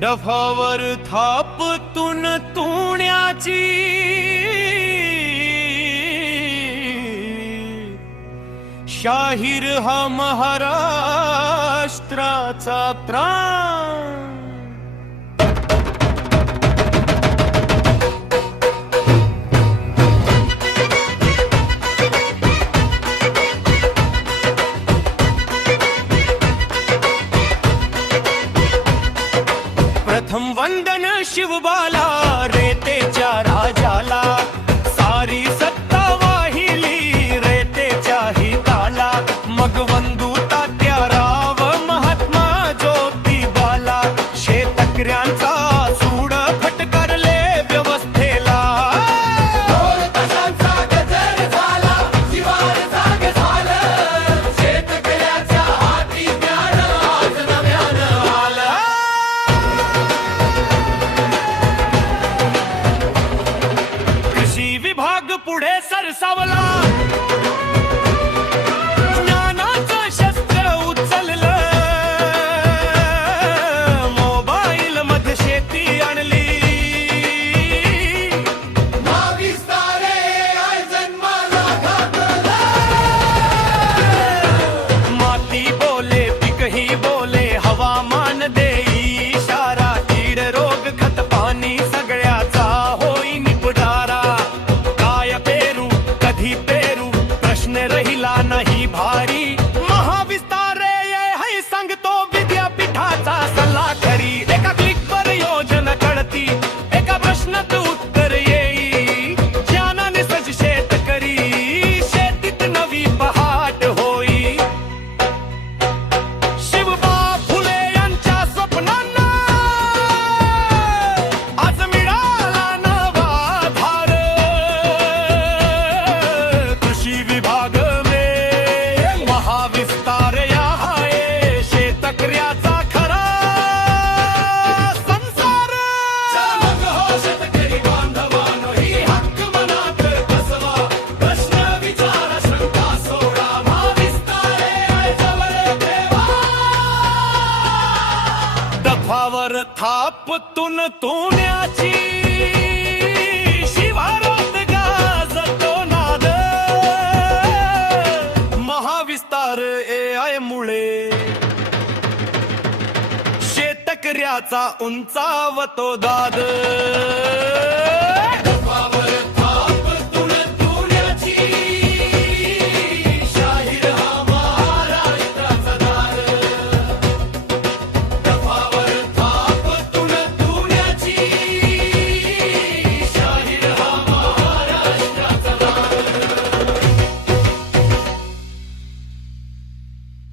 डफावर थाप तुन तुण्याची. शाहीर हा महाराष्ट्राचा महारास्त्रा प्रथम वंदन शिवबाला रेतेच्या विभाग पुढे सरसावला। फावर थाप तुन तुण्याची शिवारात गाजतो नाद. महाविस्तार ए आय मुळे शेतकऱ्याचा उंचावतो दाद.